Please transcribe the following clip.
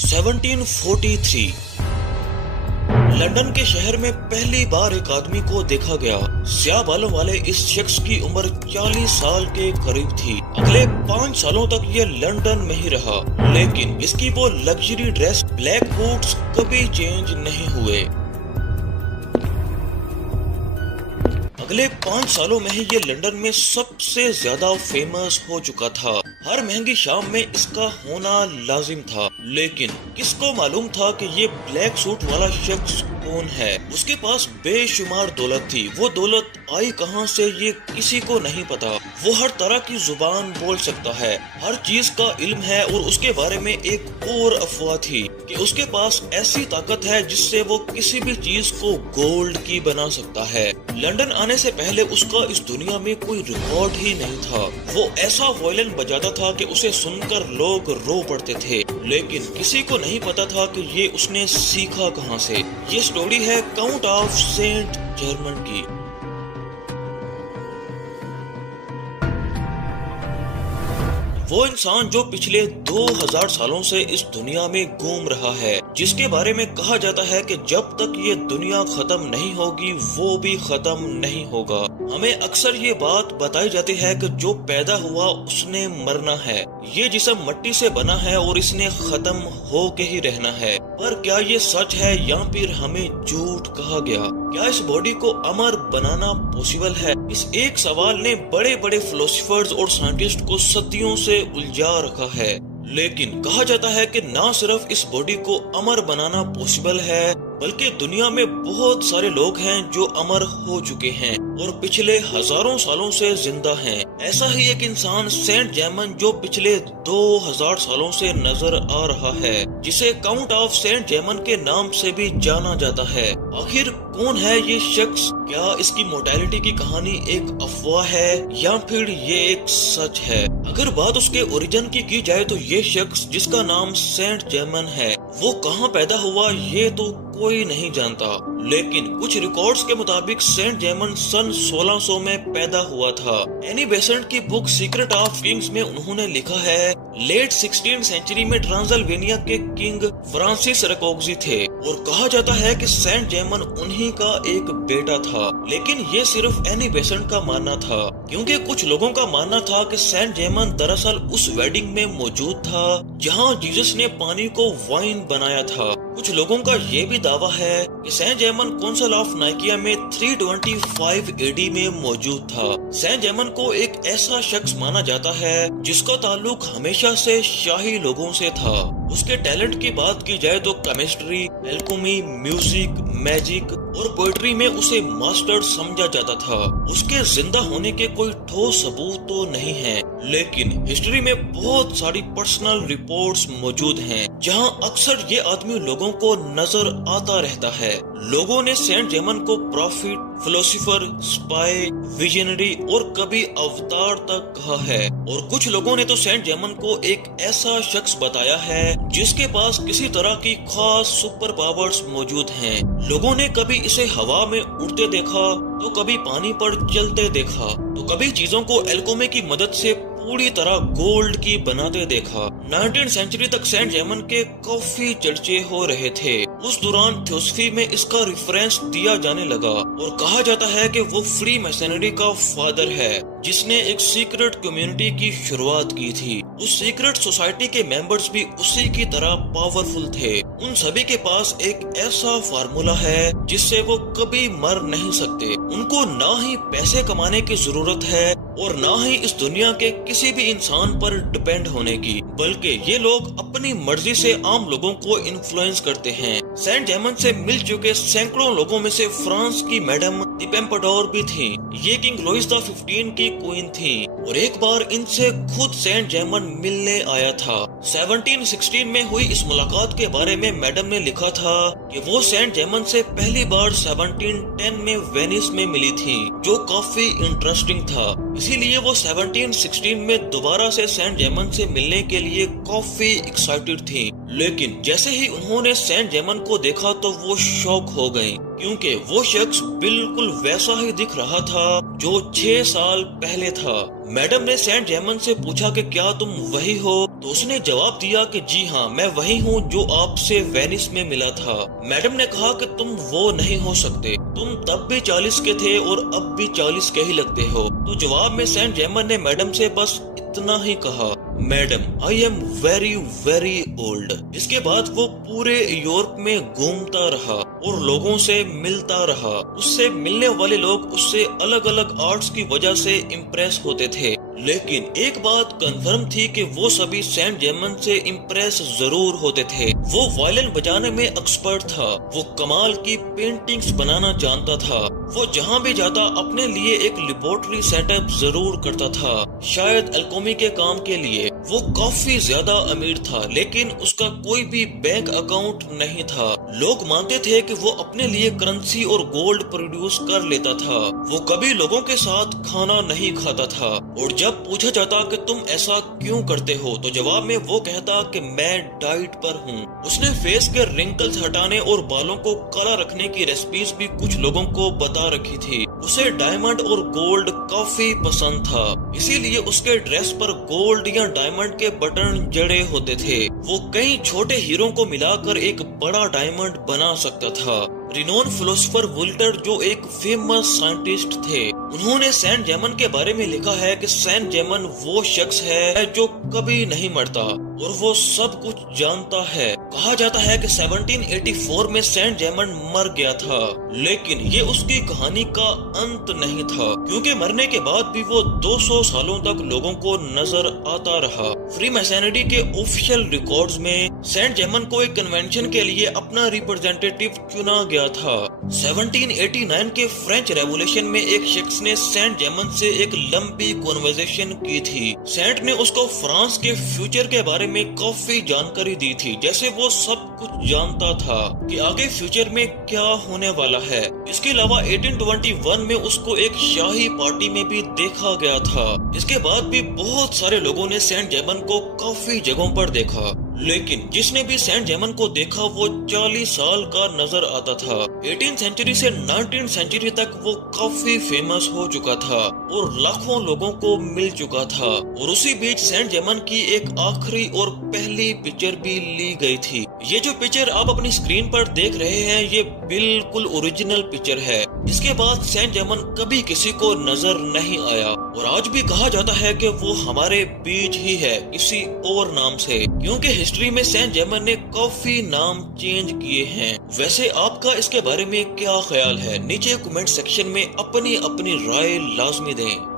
1743 London के शहर में पहली बार एक आदमी को देखा गया। स्याह बालों वाले इस शख्स की उम्र 40 साल के करीब थी। अगले 5 सालों तक ये लंदन में ही रहा, लेकिन इसकी वो लग्जरी ड्रेस, ब्लैक बूट्स कभी चेंज नहीं हुए। अगले 5 सालों में ही ये लंदन में सबसे ज्यादा फेमस हो चुका था। हर महंगी शाम में इसका होना लाजिम था, लेकिन किसको मालूम था कि ये ब्लैक सूट वाला शख्स कौन है। उसके पास बेशुमार दौलत थी। वो दौलत आई कहां से ये किसी को नहीं पता। वो हर तरह की जुबान बोल सकता है, हर चीज का इल्म है, और उसके बारे में एक और अफवाह थी कि उसके पास ऐसी ताकत है जिससे वो किसी भी चीज को गोल्ड की बना सकता है। लंदन आने से पहले उसका इस दुनिया में कोई रिकॉर्ड ही नहीं था। वो ऐसा वायलिन बजाता था कि उसे सुनकर लोग रो पड़ते थे, लेकिन किसी को नहीं पता था कि ये उसने सीखा कहां से। ये स्टोरी है काउंट ऑफ सेंट जर्मन की। वो इंसान जो पिछले 2000 सालों से इस दुनिया में घूम रहा है, जिसके बारे में कहा जाता है कि जब तक ये दुनिया खत्म नहीं होगी वो भी खत्म नहीं होगा। हमें अक्सर ये बात बताई जाती है कि जो पैदा हुआ उसने मरना है, ये जिस्म मट्टी से बना है और इसने खत्म हो के ही रहना है। पर क्या ये सच है या फिर हमें झूठ कहा गया? क्या इस बॉडी को अमर बनाना पॉसिबल है? इस एक सवाल ने बड़े बड़े फिलोसोफर्स और साइंटिस्ट को सदियों से उलझा रखा है। लेकिन कहा जाता है कि न सिर्फ इस बॉडी को अमर बनाना पॉसिबल है, बल्कि दुनिया में बहुत सारे लोग हैं जो अमर हो चुके हैं और पिछले हजारों सालों से जिंदा हैं। ऐसा ही एक इंसान सेंट जर्मन जो पिछले 2000 सालों से नजर आ रहा है, जिसे काउंट ऑफ सेंट जर्मन के नाम से भी जाना जाता है। आखिर कौन है ये शख्स? क्या इसकी मोर्टेलिटी की कहानी एक अफवाह है या फिर ये एक सच है? अगर बात उसके ओरिजिन की जाए तो ये शख्स जिसका नाम सेंट जर्मन है, वो कहाँ पैदा हुआ ये तो कोई नहीं जानता। लेकिन कुछ रिकॉर्ड्स के मुताबिक सेंट जर्मन सन 1600 में पैदा हुआ था। एनी बेसेंट की बुक सीक्रेट ऑफ किंग्स में उन्होंने लिखा है, लेट 16th सेंचुरी में ट्रांसिल्वेनिया के किंग फ्रांसिस रकोगजी थे और कहा जाता है कि सेंट जर्मन उन्हीं का एक बेटा था। लेकिन ये सिर्फ एनी बेसेंट का मानना था, क्योंकि कुछ लोगों का मानना था कि सेंट जर्मन दरअसल उस वेडिंग में मौजूद था जहां जीसस ने पानी को वाइन बनाया था। कुछ लोगों का ये भी दावा है कि सेंट जर्मन काउंसिल ऑफ नाइकिया में 325 एडी में मौजूद था। सेंट जर्मन को एक ऐसा शख्स माना जाता है जिसका ताल्लुक हमेशा से शाही लोगों से था। उसके टैलेंट की बात की जाए तो केमिस्ट्री, एल्केमी, म्यूजिक, मैजिक और पोएट्री में उसे मास्टर समझा जाता था। उसके जिंदा होने के कोई ठोस सबूत तो नहीं है, लेकिन हिस्ट्री में बहुत सारी पर्सनल रिपोर्ट्स मौजूद हैं, जहां अक्सर ये आदमी लोगों को नजर आता रहता है। लोगों ने सेंट जर्मन को प्रॉफिट, फिलोसोफर, स्पाई, विजनरी और कभी अवतार तक कहा है, और कुछ लोगों ने तो सेंट जर्मन को एक ऐसा शख्स बताया है जिसके पास किसी तरह की खास सुपर पावर्स मौजूद हैं। लोगों ने कभी इसे हवा में उड़ते देखा, तो कभी पानी पर चलते देखा, तो कभी चीजों को एल्केमी की मदद से पूरी तरह गोल्ड की बनाते देखा। 19th सेंचुरी तक सेंट जर्मन के काफी चर्चे हो रहे थे। उस दौरान थियोसफी में इसका रेफरेंस दिया जाने लगा और कहा जाता है कि वो फ्री मैसनरी का फादर है, जिसने एक सीक्रेट कम्युनिटी की शुरुआत की थी। उस सीक्रेट सोसाइटी के मेंबर्स भी उसी की तरह पावरफुल थे। उन सभी के पास एक ऐसा फार्मूला है जिससे वो कभी मर नहीं सकते। उनको ना ही पैसे कमाने की जरूरत है और ना ही इस दुनिया के किसी भी इंसान पर डिपेंड होने की, बल्कि ये लोग अपनी मर्जी से आम लोगों को इन्फ्लुएंस करते हैं। सेंट जर्मन से मिल चुके सैकड़ों लोगों में से फ्रांस की मैडम दी पेम्पाडोर भी थी। ये किंग लुइस द 15 की क्वीन थी और एक बार इनसे खुद सेंट जर्मन मिलने आया था। 1716 में हुई इस मुलाकात के बारे में मैडम ने लिखा था कि वो सेंट जर्मन से पहली बार 1710 में वेनिस में मिली थी, जो काफी इंटरेस्टिंग था। इसीलिए वो 1716 में दोबारा से सेंट जर्मन से मिलने के लिए काफी एक्साइटेड थी। लेकिन जैसे ही उन्होंने सेंट जर्मन को देखा तो वो शॉक हो गयी, क्योंकि वो शख्स बिल्कुल वैसा ही दिख रहा था जो 6 साल पहले था। मैडम ने सेंट जर्मन से पूछा कि क्या तुम वही हो तो उसने जवाब दिया कि जी हाँ, मैं वही हूँ जो आपसे वेनिस में मिला था। मैडम ने कहा कि तुम वो नहीं हो सकते, तुम तब भी 40 के थे और अब भी 40 के ही लगते हो। तो जवाब में सेंट जेमन ने मैडम से बस इतना ही कहा, madam I am very very old. इसके बाद वो पूरे यूरोप में घूमता रहा और लोगों से मिलता रहा। उससे मिलने वाले लोग उससे अलग अलग आर्ट्स की वजह से इम्प्रेस होते थे, लेकिन एक बात कंफर्म थी कि वो सभी सेंट जेमन से इम्प्रेस जरूर होते थे। वो वायलिन बजाने में एक्सपर्ट था, वो कमाल की पेंटिंग्स बनाना जानता था, वो जहाँ भी जाता अपने लिए एक लेबोरेटरी सेटअप जरूर करता था, शायद एल्कोमी के काम के लिए। वो काफी ज्यादा अमीर था, लेकिन उसका कोई भी बैंक अकाउंट नहीं था। लोग मानते थे कि वो अपने लिए करेंसी और गोल्ड प्रोड्यूस कर लेता था। वो कभी लोगों के साथ खाना नहीं खाता था, और जब पूछा जाता कि तुम ऐसा क्यों करते हो, तो जवाब में वो कहता कि मैं डाइट पर हूँ। उसने फेस के रिंकल्स हटाने और बालों को काला रखने की रेसिपीज भी कुछ लोगों को बता रखी थी। उसे डायमंड और गोल्ड काफी पसंद था, इसीलिए उसके ड्रेस पर गोल्ड या डायमंड के बटन जड़े होते थे। वो कई छोटे हीरो को मिलाकर एक बड़ा डायमंड बना सकता था। रिनोन फिलोसोफर वोल्टर, जो एक फेमस साइंटिस्ट थे, उन्होंने सेंट जेमन के बारे में लिखा है कि सेंट जेमन वो शख्स है जो कभी नहीं मरता और वो सब कुछ जानता है। कहा जाता है कि 1784 में सेंट जेमन मर गया था, लेकिन ये उसकी कहानी का अंत नहीं था, क्योंकि मरने के बाद भी वो 200 सालों तक लोगों को नजर आता रहा। फ्री मैसोनरी के ऑफिशियल रिकॉर्ड्स में सेंट जेमन को एक कन्वेंशन के लिए अपना रिप्रेजेंटेटिव चुना गया था। 1789 के फ्रेंच रेवोल्यूशन में एक शख्स ने सेंट जेमन से एक लंबी कॉन्वर्सेशन की थी। सेंट ने उसको फ्रांस के फ्यूचर के बारे में काफी जानकारी दी थी, जैसे वो सब कुछ जानता था कि आगे फ्यूचर में क्या होने वाला है। इसके अलावा 1821 में उसको एक शाही पार्टी में भी देखा गया था। इसके बाद भी बहुत सारे लोगों ने सेंट जेमन को काफी जगहों पर देखा, लेकिन जिसने भी सेंट जेमन को देखा वो 40 साल का नजर आता था। 18th सेंचुरी से 19th सेंचुरी तक वो काफी फेमस हो चुका था और लाखों लोगों को मिल चुका था। और उसी बीच सेंट जेमन की एक आखिरी और पहली पिक्चर भी ली गई थी। ये जो पिक्चर आप अपनी स्क्रीन पर देख रहे हैं, ये बिल्कुल ओरिजिनल पिक्चर है। इसके बाद सेंट जेमन कभी किसी को नजर नहीं आया, और आज भी कहा जाता है कि वो हमारे बीच ही है किसी और नाम से, क्योंकि हिस्ट्री में सेंट जेमन ने काफी नाम चेंज किए हैं। वैसे आपका इसके बारे में क्या ख्याल है? नीचे कमेंट सेक्शन में अपनी अपनी राय लाजमी दें।